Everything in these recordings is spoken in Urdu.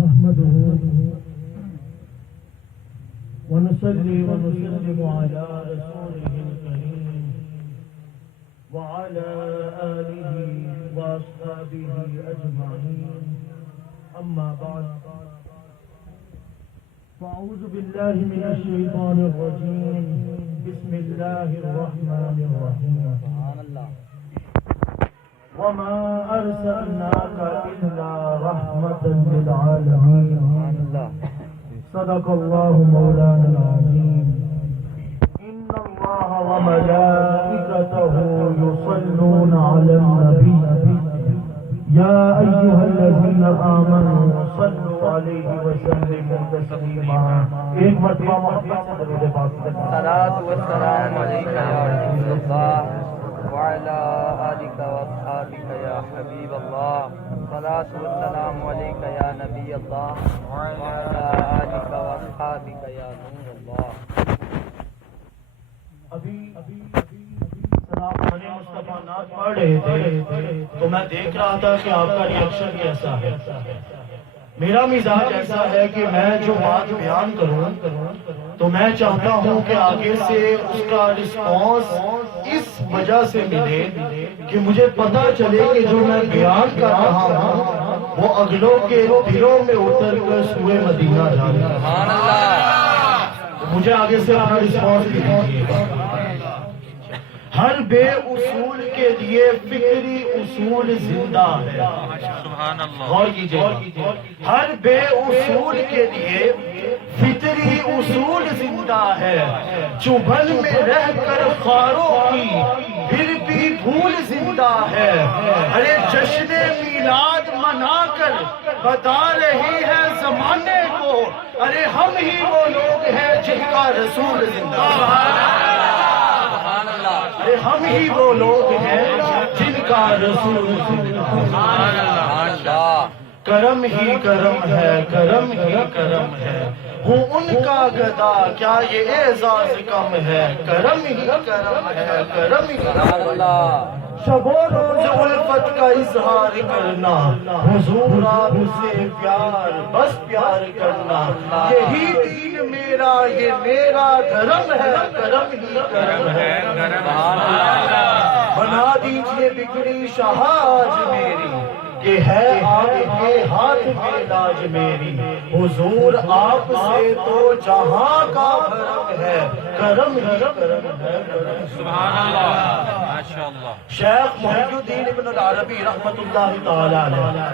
نحمده ونصلي ونسلم على رسوله الكريم وعلى آله وأصحابه أجمعين أما بعد فأعوذ بالله من الشيطان الرجيم بسم الله الرحمن الرحيم وما أرسلناك إلا رحمة للعالمين صدق الله مولانا العظيم إن الله وملائكته يصلون على النبي يا أيها الذين آمنوا صلوا عليه وسلموا تسليما ایک مرتبہ محمد سے درود پاک الصلاة والسلام عليك يا رسول الله وعلى آلك وأصحابك يا حبيب الله الصلاة والسلام عليك يا نبي الله وعلى آلك وأصحابك يا نور الله. ابھی سلام علیہ مصطفیٰ نعت پڑھ رہے تھے تو میں دیکھ رہا تھا کہ آپ کا ریئیکشن کیسا ہے. میرا مزاج ایسا ہے کہ میں جو بات بیان کروں تو میں چاہتا ہوں کہ آگے سے اس کا رسپانس اس وجہ سے ملے کہ مجھے پتا چلے کہ جو میں بیان کر رہا ہوں وہ اگلوں کے دلوں میں اتر کر سوئے مدینہ جانے مجھے آگے سے اپنا رسپانس دیجیے گا. ہر بے اصول کے لیے فکری اصول زندہ ہے. غور کیجیے. ہر بے اصول کے لیے فطری اصول زندہ ہے. چبھن میں رہ کر خاروں کی پھر بھی بھول زندہ ہے. ارے جشن میلاد منا کر بتا رہی ہے زمانے کو ارے ہم ہی وہ لوگ ہیں جن کا رسول زندہ ہے. ہم ہی وہ لوگ ہیں جن کا رسول زندہ ہے. کرم ہی کرم ہے کرم ہی کرم ہے ہوں ان کا گدا کیا یہ اعزاز کم ہے. کرم ہی کرم ہے کرم ہی کرم ہے. شب و روز الفت کا اظہار کرنا حضور آپ سے پیار بس پیار کرنا یہی دین میرا یہ میرا دھرم ہے. کرم ہی کرم ہے. بنا دیجئے بگڑی شہاج میری کہ ہے آپ کے ہاتھ میں لاج میری. حضور آپ سے تو جہاں کا بھرم ہے. کرم ہی کرم ہے. سبحان اللہ. شیخ محی الدین ابن العربی رحمت اللہ تعالی علیہ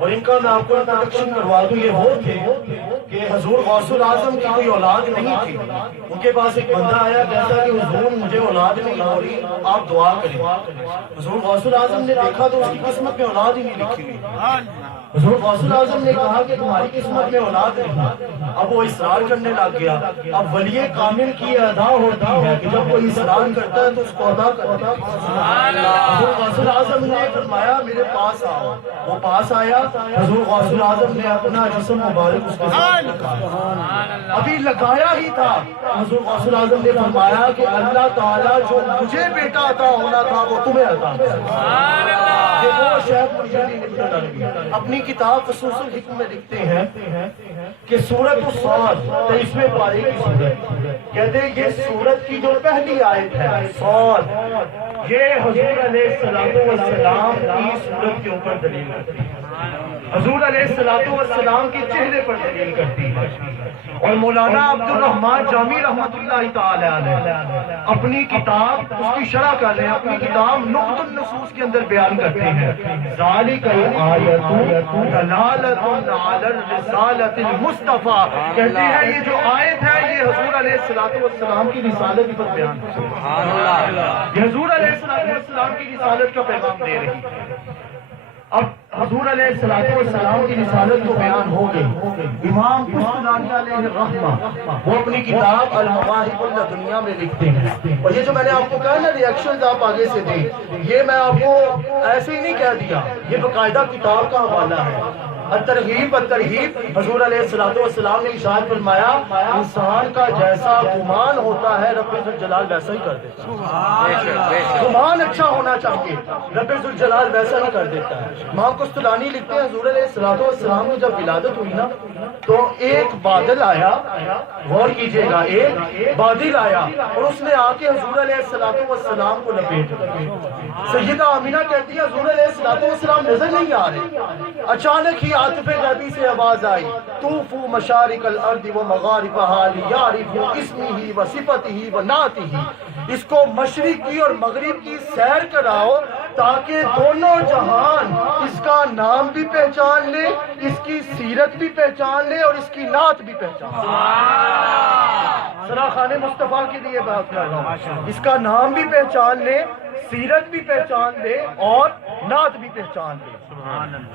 اور ان کا میں آپ کو انٹروڈکشن کروا دوں. یہ وہ تھے کہ حضور غوث الاعظم کی کوئی اولاد نہیں تھی. ان کے پاس ایک بندہ آیا کہتا کہ حضور مجھے اولاد نہیں ہو رہی آپ دعا کریں. حضور غوث الاعظم نے دیکھا تو اس کی قسمت میں اولاد ہی نہیں لکھی ہوئی. حضور غوث الاعظم نے کہا کہ تمہاری قسمت میں اولاد نہیں. اب وہ اصرار کرنے لگ گیا. اب ولی کامل کی ادا ہوتی ہے کہ جب وہ اصرار کرتا ہے تو اس کو ادا کرتا ہے. حضور غوث الاعظم نے فرمایا میرے پاس آؤ. وہ پاس آیا. حضور غوث الاعظم نے اپنا جسم مبارک اس کے ساتھ لگایا. ابھی لگایا ہی تھا حضور غوث الاعظم نے فرمایا کہ اللہ تعالیٰ جو مجھے بیٹا عطا ہونا تھا وہ تمہیں عطا کیا. وہ شیخ محی الدین ابن العربی اپنی کتاب فصوص الحکم میں لکھتے ہیں کہ سورۃ الصاد 23ویں پارے کی سورت کہتے ہیں یہ سورت کی جو پہلی آیت ہے صاد یہ حضور علیہ السلام کی سورت کے اوپر دلیل کرتی ہے. حضور علیہ السلام کے چہرے پر دلیل کرتی ہے. اور مولانا عبد الرحمن جامی رحمت اللہ تعالی علیہ اپنی کتاب اس کی شرح کر رہے ہیں. اپنی کتاب نقط النصوص کے اندر بیان کرتے ہیں ذالک الآیۃ دلالۃ علی الرسالۃ المصطفیٰ. کہتے ہیں یہ جو آیت ہے یہ حضور علیہ السلام کی رسالت پر بیان کرتی ہے. یہ حضور علیہ السلام کی رسالت کا پیغام دے رہی ہے. اب حضور علیہ السلام کی رسالت تو بیان ہو گئی. امام قسطلانی علیہ الرحمہ وہ اپنی کتاب المواہب اللدنیہ میں لکھتے ہیں. اور یہ جو میں نے آپ کو کہا نا ریئیکشنز آپ آگے سے دیں یہ میں آپ کو ایسے ہی نہیں کہہ دیا. یہ باقاعدہ کتاب کا حوالہ ہے. الترغیب والترہیب، حضور علیہ السلام نے ارشاد فرمایا انسان کا جیسا گمان ہوتا ہے رب ذوالجلال ویسا ہی کر دیتا ہے۔ گمان اچھا ہونا چاہیے، رب ذوالجلال ویسا ہی کر دیتا ہے۔ امام قسطلانی لکھتے ہیں حضور علیہ السلام کی جب ولادت ہوئی نا تو ایک بادل آیا، غور کیجئے گا، ایک بادل آیا اور اس نے آ کے حضور علیہ السلام کو لپیٹ لیا۔ سیدہ آمینہ کہتی ہے حضور علیہ السلام نظر نہیں آ رہے، اچانک ہی عاطف غیبی سے آواز آئی، طوفوا مشارق الارض و مغاربہا لیعرفوا اسمہ و صفتہ و نعتہ، اس کو مشرق کی اور مغرب کی سیر کراؤ تاکہ دونوں جہان اس کا نام بھی پہچان لے، اس کی سیرت بھی پہچان لے اور اس کی نعت بھی پہچان لے۔ سرا خان مصطفیٰ کے لیے بات کر رہا ہوں، اس کا نام بھی پہچان لے، سیرت بھی پہچان لے اور نعت بھی پہچان لے۔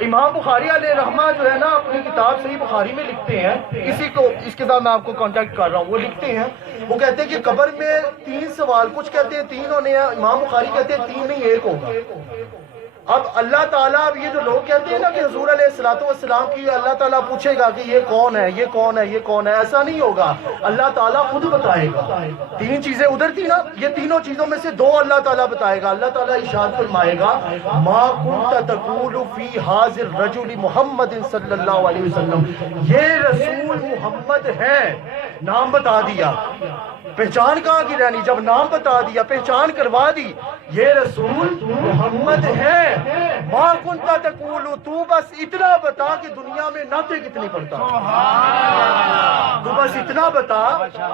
امام بخاری علیہ رحمہ جو ہے نا اپنی کتاب صحیح بخاری میں لکھتے ہیں، اس کے ساتھ میں آپ کو کانٹیکٹ کر رہا ہوں، وہ لکھتے ہیں، وہ کہتے ہیں کہ قبر میں 3 سوال، کچھ کہتے ہیں 3 ہونے ہیں، امام بخاری کہتے ہیں 3 نہیں 1 ہوگا۔ اب اللہ تعالیٰ، اب یہ جو لوگ کہتے ہیں نا کہ حضور علیہ السلام کی اللہ تعالیٰ پوچھے گا کہ یہ کون ہے، یہ کون ہے، یہ کون ہے، ایسا نہیں ہوگا، اللہ تعالیٰ خود بتائے گا۔ 3 چیزیں ادھر تھی نا، یہ تینوں چیزوں میں سے 2 اللہ تعالیٰ بتائے گا۔ اللہ تعالیٰ ارشاد فرمائے گا ما کنت تقول فی ھذا الرجل محمد صلی اللہ علیہ وسلم، یہ رسول محمد ہے، نام بتا دیا، پہچان کہاں کی رہنی، جب نام بتا دیا، پہچان کروا دی، یہ رسول محمد ہے۔ ما کنت تقول، تو بس اتنا بتا کہ دنیا میں نعتیں کتنی پڑھتا تھا، تو بس اتنا بتا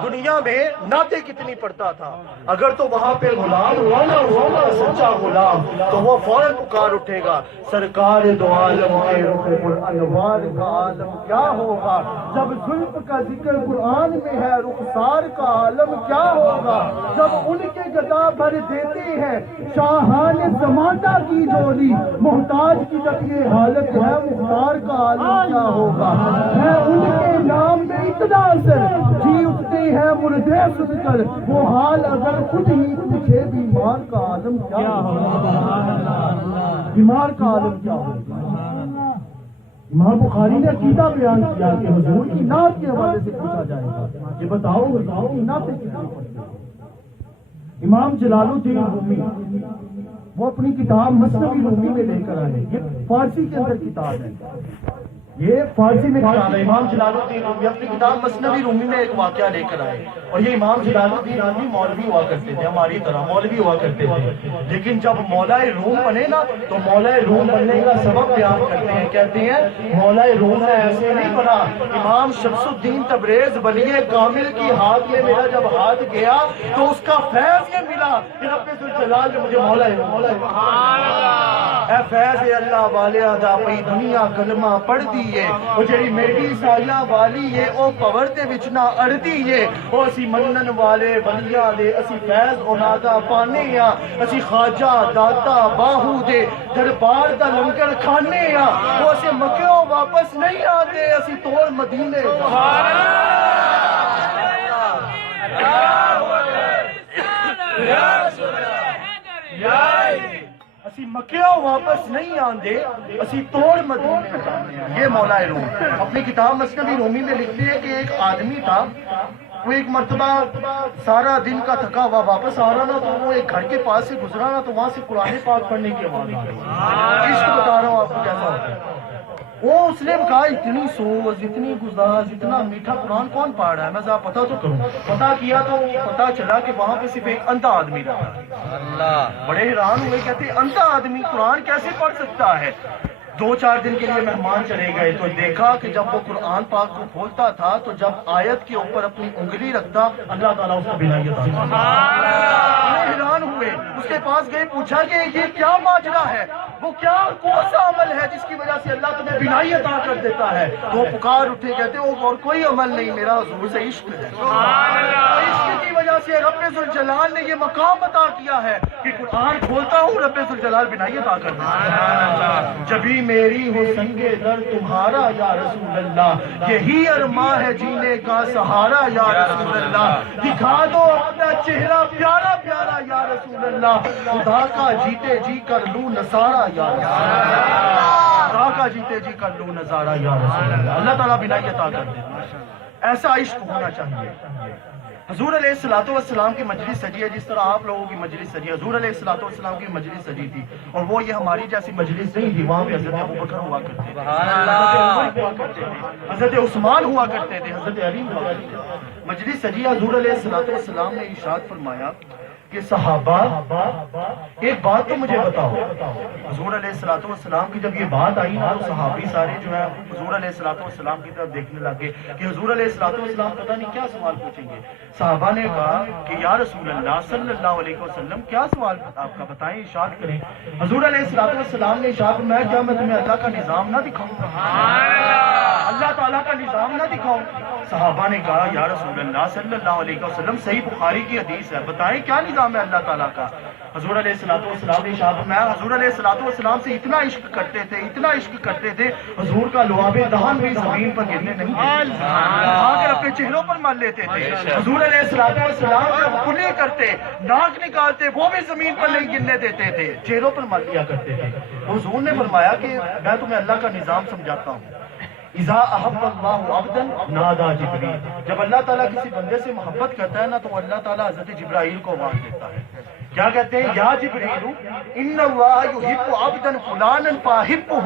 دنیا میں نعتیں کتنی پڑھتا تھا۔ اگر تو وہاں پہ غلام ہوا نا، ہوگا سچا غلام، تو وہ فوراً پکار اٹھے گا، سرکار دو عالم کے رخ انوار کا عالم کیا ہوگا، جب زلف کا ذکر قرآن میں ہے رخسار کا عالم کیا ہوگا، جب ان کے گدا بھر دیتے ہیں شاہان زمانہ کی جوڑی، محتاج کی جب یہ حالت ہے مختار کا عالم کیا ہوگا، ہے ان کے نام میں اتنا اثر، جی اٹھتے ہیں مردے سن کر، وہ حال اگر خود ہی پوچھے بیمار کا عالم کیا ہوگا، بیمار کا عالم کیا ہوگا۔ امام بخاری نے عقیدہ بیان کیا کہ حضور کی نعت کے حوالے سے پوچھا جائے گا، یہ بتاؤ حضور کی نعتیں کتنی پڑھتے ہیں۔ امام جلال الدین رومی وہ اپنی کتاب مثنوی رومی میں لے کر آئے، یہ فارسی کے اندر کتاب ہے، یہ فارسی میں کتاب ہے۔ امام جلال الدین رومی اپنی کتاب مثنوی رومی میں ایک واقعہ لے کر آئے، اور یہ امام جلال الدین رومی مولوی ہوا کرتے تھے، ہماری طرح مولوی ہوا کرتے تھے، لیکن جب مولا روم بنے نا تو مولا روم بننے کا سبب بیان کرتے ہیں، کہتے ہیں مولا روم نے ایسے نہیں بنا، امام شمس الدین تبریز ولی کامل کی ہاتھ میں میرا جب ہاتھ گیا تو اس کا فیض یہ ملا کہ رب ذوالجلال نے مجھے مولا اے فیض اللہ والے ادا پئی دنیا کلمہ پڑھ دیئے، وہ جڑی میری سایہ والی ہے او پور دے وچ نہ اڑدی ہے، او اسی منن والے ولیاں دے اسی فیض اونادا پانے ہاں، اسی خواجہ داتا باہو دے دربار دا لنگر کھانے ہاں، وہ اسے مکیوں واپس نہیں آتے، اسی توڑ مدینے اسی مکیوں واپس نہیں آندے، اسی توڑ مدینے جانے ہیں۔ یہ مولا روم اپنی کتاب مثنوی رومی میں لکھتے ہیں کہ ایک آدمی تھا، وہ ایک مرتبہ سارا دن کا تھکا ہوا واپس آ رہا نا، تو وہ ایک گھر کے پاس سے گزرا نا، تو وہاں سے قرآن پاک پڑھنے کی آواز آ رہی، عشق بتا رہا ہوں آپ کو کیسا ہوتا ہے۔ وہ اس نے کہا اتنی سوز اتنی گزاز اتنا میٹھا قرآن کون پڑھ رہا ہے، میں ذرا پتہ تو کروں۔ پتہ کیا تو پتہ چلا کہ وہاں پہ صرف ایک اندھا آدمی رہا۔ بڑے حیران ہوئے، کہتے اندھا آدمی قرآن کیسے پڑھ سکتا ہے۔ 2-4 دن کے لیے مہمان چلے گئے تو دیکھا کہ جب وہ قرآن پاک کو کھولتا تھا تو جب آیت کے اوپر اپنی انگلی رکھتا اللہ تعالیٰ اس کو بنائی عطا کرتا۔ حیران ہوئے، اس کے پاس گئے، پوچھا کہ یہ کیا ماجرا ہے، وہ کیا کون سا عمل ہے جس کی وجہ سے اللہ تمہیں بنائی عطا کر دیتا ہے۔ تو وہ پکار اٹھے، کہتے وہ اور کوئی عمل نہیں، میرا حضور سے عشق ہے، عشق کی وجہ سے رب ذوالجلال نے یہ مقام عطا کیا ہے کہ قرآن کھولتا ہوں رب ذوالجلال بنائی عطا کر دیتا ہے۔ جبھی میری ہو سنگے در تمہارا یا رسول اللہ، یہی ارماں ہے جینے کا سہارا یا رسول اللہ، دکھا دو اپنا چہرہ پیارا پیارا یا رسول رسول اللہ، خدا کا جیتے جی کر لوں نظارہ یا رسول اللہ، خدا کا جیتے جی کر لوں نظارہ یا رسول اللہ۔ اللہ تعالیٰ بنائی عطا کر دے۔ ایسا عشق ہونا چاہیے۔ حضور علیہ السلام کی مجلس سجی ہے جس طرح آپ لوگوں کی مجلس سجی ہے۔ حضور علیہ السلام کی مجلس سجی تھی، اور وہ یہ ہماری جیسی مجلس نہیں تھی۔ وہاں پہ حضرت ابوبکر ہوا کرتے تھے، حضرت عمر ہوا کرتے تھے، حضرت عثمان ہوا کرتے تھے، حضرت علی ہوا کرتے تھے۔ مجلس سجی، حضور علیہ السلام نے ارشاد فرمایا کہ صحابہ ایک بات تو مجھے بتاؤ۔ حضور علیہ السلام کی جب یہ بات آئی نا تو صحابی سارے جو ہے حضور علیہ السلام کی طرف دیکھنے لگے کہ حضور علیہ السلام پتہ نہیں کیا سوال پوچھیں گے۔ صحابہ نے کہا کہ یا رسول اللہ صلی اللہ علیہ وسلم کیا سوال آپ کا بتائیں، ارشاد کریں۔ حضور علیہ السلام نے ارشاد فرمایا کیا میں تمہیں اللہ کا نظام نہ دکھاؤں، اللہ تعالیٰ کا نظام نہ دکھاؤں؟ صحابہ نے کہا یا رسول اللہ صلی اللہ علیہ وسلم صحیح بخاری کی حدیث ہے، بتائیں کیا نظام ہے اللہ تعالیٰ کا؟ حضور علیہ السلام نے ارشاد فرمایا، حضور علیہ السلام سے اتنا عشق کرتے تھے، اتنا عشق کرتے تھے، حضور کا لعاب دہن بھی زمین پر گرنے نہیں دیتے، اٹھا کر اپنے چہروں پر مال لیتے تھے۔ حضور علیہ السلام جب کلی کرتے، ناک نکالتے، وہ بھی زمین پر نہیں گرنے دیتے تھے، چہروں پر مال لیا کرتے تھے۔ حضور نے فرمایا کہ میں تمہیں اللہ کا نظام سمجھاتا ہوں۔ اذا احب اللہ عبدا نادا جبریل، جب اللہ تعالیٰ کسی بندے سے محبت کرتا ہے نا تو اللہ تعالیٰ حضرت جبرائیل کو آواز دیتا ہے، کیا کہتے ہیں؟ یا جبریل ان اللہ یحب عبدا فلانا فاحبہ،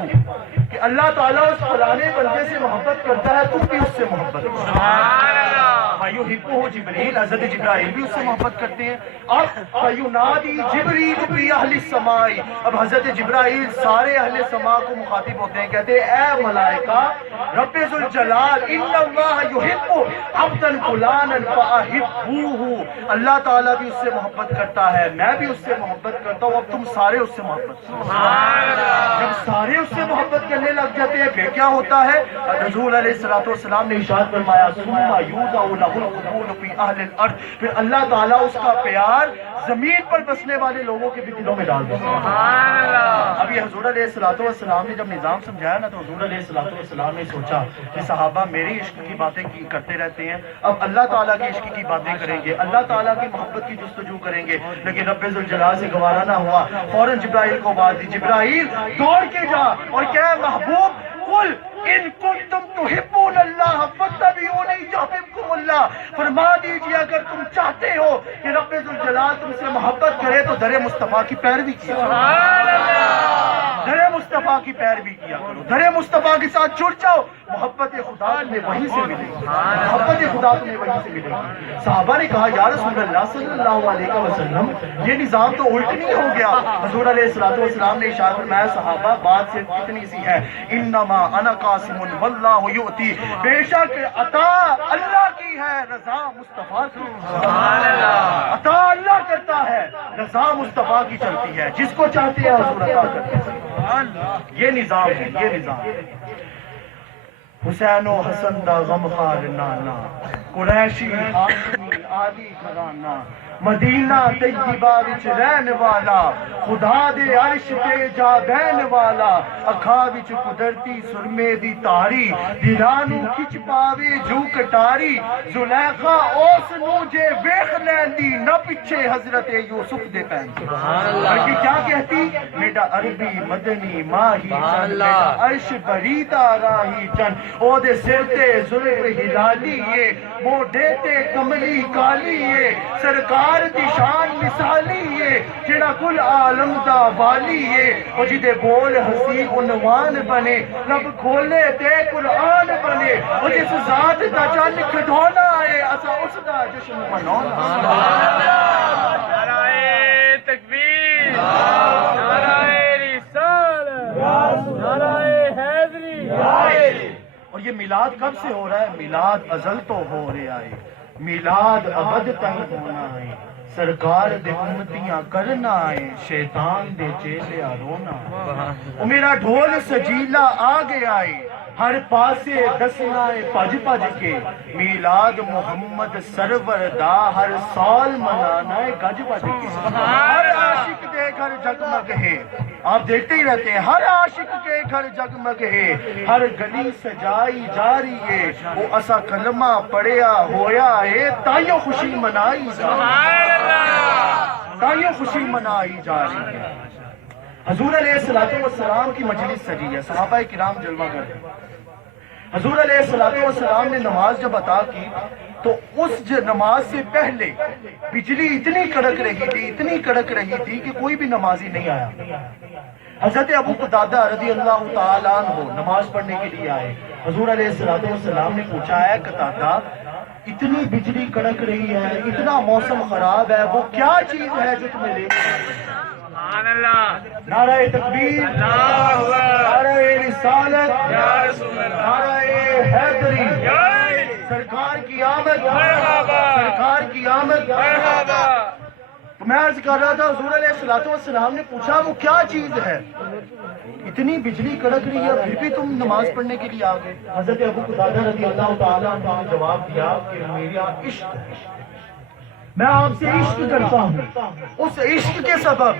کہ اللہ تعالیٰ اس فلانے بندے سے محبت کرتا ہے، تم بھی اس سے محبت کرو۔ فیحبہ جبریل، حضرت جبرائیل بھی اس سے محبت کرتے ہیں۔ اب فینادی جبریل فی اہل السماء، اب حضرت جبرائیل سارے اہل سماء کو مخاطب ہوتے ہیں، کہتے ہیں اے ملائکہ رب ذوالجلال ان اللہ یحب عبدا فلانا فاحبوہ، اللہ تعالیٰ بھی اس سے محبت کرتا ہے، میں بھی اس سے محبت کرتا ہوں، اب تم سارے اس سے محبت کرو۔ جب سارے اس سے محبت کرنے لگ جاتے ہیں پھر کیا ہوتا ہے؟ رسول علیہ السلام نے ارشاد فرمایا ثم یوضع لہ القبول فی اہل الارض، پھر اللہ تعالیٰ اس کا پیار زمین پر بسنے والے لوگوں کے بھی دلوں میں ڈال دیتا ہے۔ اب یہ حضور علیہ السلام نے جب نظام سمجھایا نا تو حضور علیہ السلام نے سوچا کہ صحابہ میرے عشق کی باتیں کرتے رہتے ہیں، اب اللہ تعالیٰ کے عشق کی باتیں کریں گے، اللہ تعالیٰ کی محبت کی جستجو کریں گے، لیکن رب ذوالجلال سے گوارا نہ ہوا۔ فوراً جبرائیل کو آواز دی، جبرائیل دوڑ کے جا اور کہے محبوب قل ان کنتم تحبون اللہ فاتبعونی یحببکم اللہ، فرما دیجیے اگر تم چاہتے ہو کہ رب ذوالجلال تم سے محبت کرے تو در مصطفیٰ کی پیروی کیا کرو، در مصطفیٰ کی پیروی کیا کرو، در مصطفیٰ کے ساتھ جڑ جاؤ، محبت خدا تمہیں وہیں سے ملے گی، محبت خدا تمہیں وہیں سے ملے گی۔ صحابہ نے کہا یا رسول اللہ صلی اللہ علیہ وسلم یہ نظام تو الٹ نہیں ہو گیا؟ حضور علیہ السلام نے ارشاد فرمایا صحابہ بات صرف اتنی سی ہے، انما انا قاسم واللہ یؤتی، بے شک عطا اللہ کی ہے، رضا مصطفیٰ کی، عطا اللہ کرتا ہے، رضا مصطفیٰ کی چلتی ہے، جس کو چاہتے ہیں حضور عطا کرتے ہیں۔ یہ نظام ہے، یہ نظام ہے۔ حسین و حسن دا غمخار نانا، قریشی ہاشمی عالی گھرانہ، مدینہ طیبہ وچ رہن والا، خدا دے عرش تے جا بہن والا، اکھا وچ قدرتی سرمے دی تاری، دلانو کھچ پاوے جو کٹاری، زلیخا اس نو جے ویکھ لیندی نہ پیچھے حضرت یوسف دے پین، بلکہ کیا کہتی؟ میڈا عربی مدنی ماہی چن، میڈا عرش بریتا راہی چن، او دے سر تے زلف ہلالی یہ، موڈے تے کملی کالی یہ، سرکار دی شان مثالی یہ، جڑا کل عالم دا والی یہ، اور جدے بول ہنسی عنوان بنے، لب کھولے تے قرآن بنے، اور جس ذات دا چن کھڈونا آئے اسا اس دا جشن منانا۔ نعرہ تکبیر، نعرہ رسالت، نعرہ حیدری۔ اور یہ میلاد کب سے ہو رہا ہے؟ میلاد ازل تو ہو رہا ہے، میلاد ابد تک ہونا ہے، سرکار دے امتیاں کرنا ہے، شیطان دے چیلے رونا۔ او میرا ڈھول سجیلا آ گیا ہے، ہر پاسے دسنا ہے پج پج کے، میلاد محمد سرور دا ہر سال منانا ہے گج بج کے۔ ہر عاشق دے گھر جگمگ ہے، آپ دیکھتے ہی رہتے ہیں، ہر عاشق کے گھر جگمگ ہے، ہر گلی سجائی جا رہی ہے، وہ اسا کلمہ پڑھیا ہویا ہے، تائیوں خوشی منائی جا رہی ہے، سمائیوں خوشی منائی جا رہی ہے۔ حضور علیہ السلام کی مجلس سجی ہے، صحابہ کرام جلوہ گر ہیں۔ حضور علیہ السلام نے نماز جب عطا کی تو اس نماز سے پہلے بجلی اتنی کڑک رہی تھی کہ کوئی بھی نمازی نہیں آیا۔ حضرت ابو قتادہ رضی اللہ تعالیٰ عنہ نماز پڑھنے کے لیے آئے۔ حضور علیہ السلام نے پوچھا ہے قتادہ اتنی بجلی کڑک رہی ہے، اتنا موسم خراب ہے، وہ کیا چیز ہے جو تمہیں لے نعرہ تکبیر، نعرہ رسالت، نعرہ حیدری، سرکار کی آمد، سرکار کی آمد۔ تو میں عرض کر رہا تھا حضور علیہ السلام نے پوچھا وہ کیا چیز ہے، اتنی بجلی کڑک رہی ہے پھر بھی تم نماز پڑھنے کے لیے آ گئے۔ حضرت ابو قتادہ رضی اللہ تعالیٰ عنہ نے جواب دیا کہ میرا عشق ہے، میں آپ سے عشق کرتا ہوں، اس عشق کے سبب،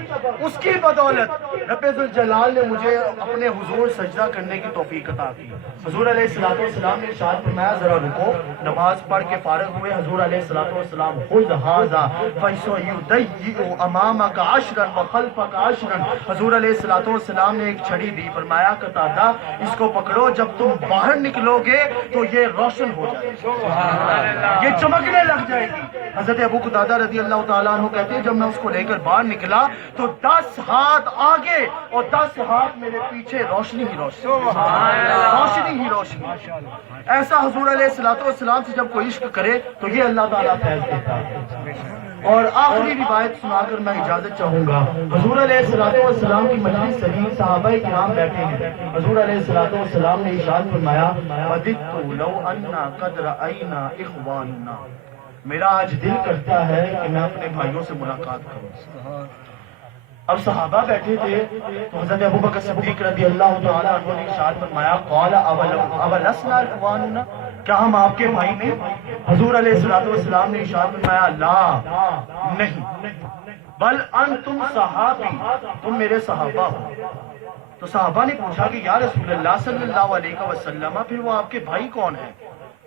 اس کی بدولت رب ذوالجلال نے مجھے اپنے حضور سجدہ کرنے کی توفیق عطا کی۔ حضور علیہ السلام نے ارشاد فرمایا ذرا رکو، نماز پڑھ کے فارغ ہوئے حضور علیہ السلام خذ ھذا فَسَيُضَيِّعُ أَمَامَكَ عَشْرًا وَخَلْفَكَ عَشْرًا، حضور علیہ السلام نے ایک چھڑی دی، فرمایا قتادہ اس کو پکڑو، جب تم باہر نکلو گے تو یہ روشن ہو جائے گی، یہ چمکنے لگ جائے گی۔ حضرت ابو قتادہ رضی اللہ تعالیٰ عنہ کہتے ہیں جب میں اس کو لے کر باہر نکلا تو 10 ہاتھ آگے اور 10 ہاتھ میرے پیچھے روشنی ہی روشنی، روشنی ہی روشنی۔ ایسا حضور علیہ السلام سے جب کوئی عشق کرے تو یہ اللہ تعالیٰ فیض دیتا ہے۔ اور آخری روایت سنا کر میں اجازت چاہوں گا۔ حضور علیہ السلام کی مجلس سجی، صحابہ کرام بیٹھے ہیں، حضور علیہ السلام نے ارشاد فرمایا وَدِدْتُ لَوْ أَنَّا قَدْ رَأَيْنَا إِخْوَانَنَا، میرا آج دل کرتا ہے کہ میں اپنے بھائیوں سے ملاقات کروں۔ اب صحابہ بیٹھے تھے تو حضرت ابوبکر صدیق رضی اللہ تعالیٰ عنہ نے ارشاد فرمایا قال اولسنا اخواننا، کیا ہم آپ کے بھائی نہیں؟ حضور علیہ السلام نے ارشاد فرمایا لا، نہیں، بل انتم صحابی، تم میرے صحابہ ہو۔ تو صحابہ نے پوچھا کہ یا رسول اللہ صلی اللہ علیہ وسلم پھر وہ آپ کے بھائی کون ہیں؟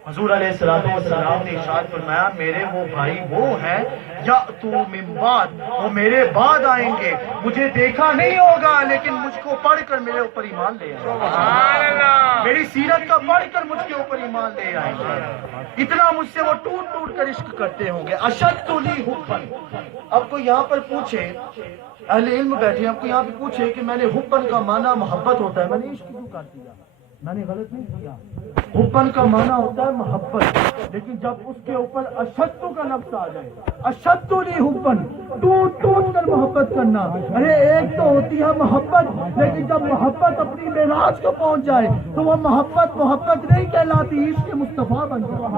حضور علیہ السلام نے ارشاد فرمایا میرے وہ بھائی وہ ہیں یأتو من بعد، وہ میرے بعد آئیں گے، مجھے دیکھا نہیں ہوگا لیکن مجھ کو پڑھ کر میرے اوپر ایمان لے آئیں گے، میری سیرت کا پڑھ کر مجھ کے اوپر ایمان لے آئیں گے، اتنا مجھ سے وہ ٹوٹ ٹوٹ کر عشق کرتے ہوں گے۔ اشد لی حبن، اب کوئی یہاں پر پوچھے، اہل علم بیٹھے آپ کو یہاں پہ پوچھے کہ میں نے حبن کا معنی محبت ہوتا ہے، میں نے عشق کیوں کر دیا؟ میں نے غلط نہیں کیا، حبن کا معنی ہوتا ہے محبت، لیکن جب اس کے اوپر اشد کا لفظ آ جائے، اشد لی حبن، ٹوٹ ٹوٹ کر محبت کرنا، ارے ایک تو ہوتی ہے محبت، لیکن جب محبت اپنی معراج کو پہنچ جائے تو وہ محبت نہیں کہلاتی، عشق مصطفیٰ بن جاتی،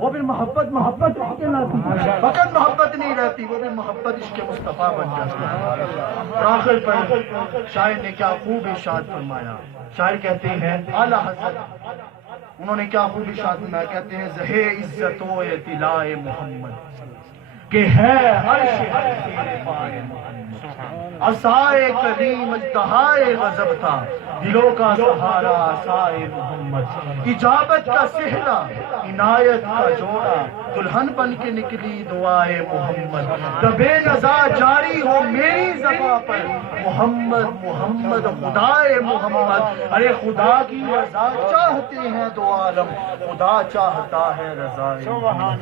وہ بھی محبت نہیں کہلاتی، فقط محبت نہیں رہتی، وہ بھی محبت عشق مصطفیٰ بن جاتی ہے۔ آخر پر شاعر نے کیا خوب ارشاد فرمایا، شاعر کہتے ہیں اعلیٰ حضرت، انہوں نے کیا خوب ارشاد فرمایا، کہتے ہیں زہے عزت و اطلاع محمد کہ ہے عرش تیرے پائے محمد، عصائے کریم اجتہائے غضب تھا، دلوں کا سہارا عصائے محمد، اجابت کا صحرا عنایت کا جوڑا، دلہن بن کے نکلی دعائے محمد، دبے نزا جاری ہو میری زباں پر محمد محمد خدائے محمد، ارے خدا کی رضا چاہتے ہیں دو عالم، خدا چاہتا ہے رضائے محمد۔